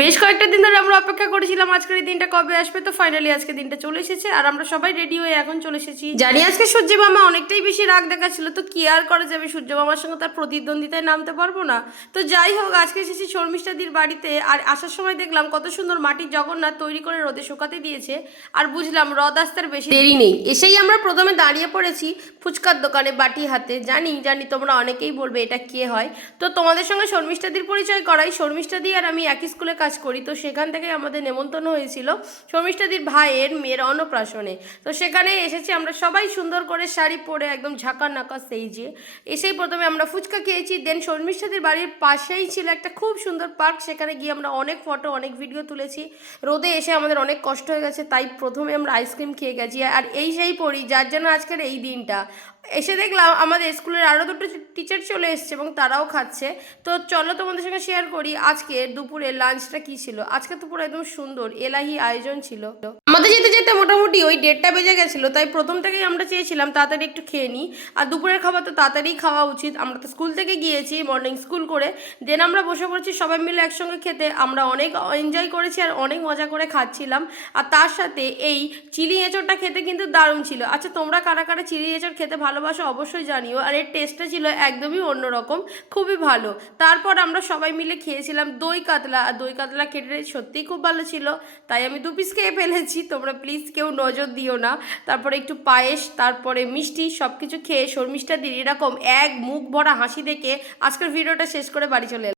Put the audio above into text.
বেশ কয়েকটা দিন ধরে আমরা অপেক্ষা করেছিলাম আজকের এই দিনটা কবে আসবে, তো ফাইনালি আজকে দিনটা চলে এসেছে আর আমরা সবাই রেডি হয়ে এখন চলে এসেছি। জানি আজকে সূর্য মামা অনেকটাই বেশি রাগ দেখাচ্ছিল, তো কি আর করা যাবে, সূর্য মামার সঙ্গে তার প্রতিদ্বন্দ্বিতায় নামতে পারবো না। তো যাই হোক, আজকে এসেছি শর্মিষ্ঠাদির বাড়িতে আর আসার সময় দেখলাম কত সুন্দর মাটির জগন্নাথ তৈরি করে রোদে শুকাতে দিয়েছে। আর বুঝলাম রথ আসতে আর বেশি দেরি নেই। এসেই আমরা প্রথমে দাঁড়িয়ে পড়েছি ফুচকার দোকানে বাটি হাতে। জানি জানি তোমরা অনেকেই বলবে এটা কে হয়, তো তোমাদের সঙ্গে শর্মিষ্ঠাদির পরিচয় করাই। শর্মিষ্ঠাদি আর আমি একই স্কুলে কাজ করি, তো সেখান থেকে আমাদের নেমন্তন্ন হয়েছিল শর্মিষ্ঠাদির ভাইয়ের মেয়ের অন্নপ্রাশনে। তো সেখানে এসেছি আমরা সবাই সুন্দর করে শাড়ি পরে একদম ঝাঁকা নাকা সেজে। এসেই প্রথমে আমরা ফুচকা খেয়েছি, দেন শর্মিষ্ঠাদির বাড়ির পাশেই ছিল একটা খুব সুন্দর পার্ক, সেখানে গিয়ে আমরা অনেক ফটো অনেক ভিডিও তুলেছি। রোদে এসে আমাদের অনেক কষ্ট হয়ে গেছে, তাই প্রথমে আমরা আইসক্রিম খেয়ে গেছি। আর এই সেই পড়ি যার জন্য আজকের এই দিনটা। এসে দেখলাম আমাদের স্কুলের আরও দুটো টিচার চলে এসছে এবং তারাও খাচ্ছে। তো চলো তোমাদের সঙ্গে শেয়ার করি আজকে দুপুরে লাঞ্চটা কী ছিল। আজকে দুপুরে একদম সুন্দর এলাহি আয়োজন ছিল। আমাদের যেতে যেতে মোটামুটি ওই 1:30 বেজে গেছিলো, তাই প্রথম থেকেই আমরা চেয়েছিলাম তাড়াতাড়ি একটু খেয়ে নিই। আর দুপুরের খাবার তো তাড়াতাড়ি খাওয়া উচিত, আমরা তো স্কুল থেকে গিয়েছি মর্নিং স্কুল করে। দেন আমরা বসে পড়েছি সবাই মিলে একসঙ্গে খেতে। আমরা অনেক এনজয় করেছি আর অনেক মজা করে খাচ্ছিলাম। আর তার সাথে এই চিলি এঁচড়টা খেতে কিন্তু দারুণ ছিল। আচ্ছা, তোমরা কারা কারা চিলি এঁচড় খেতে ভালোবাসো অবশ্যই জানিও। আর এর টেস্টটা ছিল একদমই অন্যরকম, খুবই ভালো। তারপর আমরা সবাই মিলে খেয়েছিলাম দই কাতলা, আর দই কাতলা খেতে সত্যিই খুব ভালো ছিল, তাই আমি 2 পিস খেয়ে ফেলেছি। তোমরা প্লিজ কেউ নজর দিও না। তারপরে একটু পায়েস, তারপরে মিষ্টি, সব কিছু খেয়ে শর্মিষ্ঠাদির এরকম এক মুখ ভরা হাসি দেখে আজকের ভিডিওটা শেষ করে বাড়ি চলে এলাম।